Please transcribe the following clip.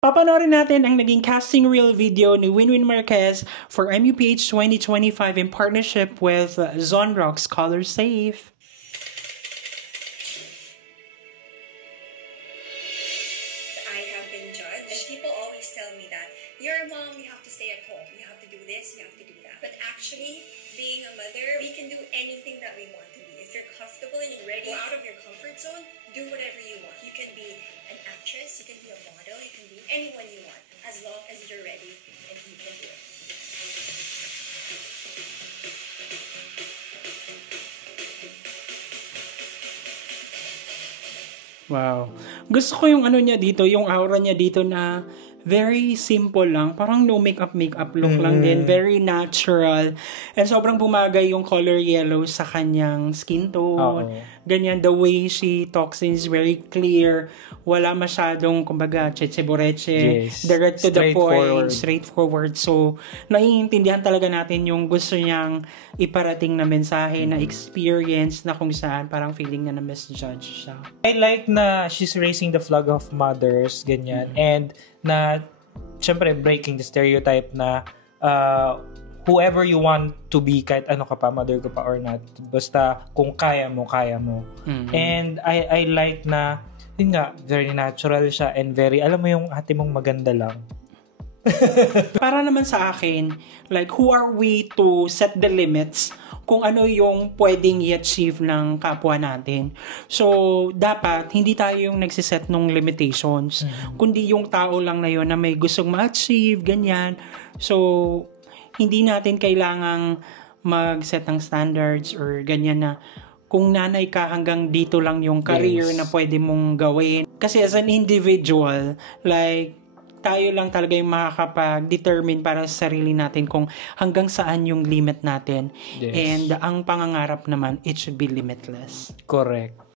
Papanoorin natin ang naging casting reel video ni Winwin Marquez for MUPH 2025 in partnership with Zonrock's Color Safe. I have been judged. And people always tell me that, you're a mom, you have to stay at home. You have to do this, you have to do that. But actually, being a mother, we can do anything that we want to be. If you're comfortable and you're ready, go out of your comfort zone, do whatever you want. You can be an actress, you can be a model, you can be anyone you want, as long as you're ready and you can do it. Wow. Gusto ko yung ano niya dito, yung aura niya dito na very simple lang. Parang no makeup look lang din. Very natural. And sobrang bumagay yung color yellow sa kanyang skin tone. Ganyan, the way she talks is very clear. Wala masyadong, kumbaga, cheche-boreche. Yes. Direct to the point. Straightforward. So, naiintindihan talaga natin yung gusto niyang iparating na mensahe, na experience na kung saan parang feeling niya na misjudge siya. I like na she's raising the flag of mothers, ganyan. And na, syempre, breaking the stereotype na whoever you want to be, kahit ano ka pa, mother ka pa or not, basta kung kaya mo, kaya mo. And I like na, yun nga, very natural siya and very, alam mo yung ate mong maganda lang. Para naman sa akin, like, who are we to set the limits kung ano yung pwedeng i-achieve ng kapwa natin. So, dapat, hindi tayo yung nagsiset ng limitations, kundi yung tao lang na yun na may gustong ma-achieve, ganyan. So, hindi natin kailangang mag-set ng standards or ganyan na kung nanay ka hanggang dito lang yung career na pwede mong gawin. Kasi as an individual, like, tayo lang talaga yung makakapag-determine para sa sarili natin kung hanggang saan yung limit natin. And ang pangangarap naman, it should be limitless. Correct.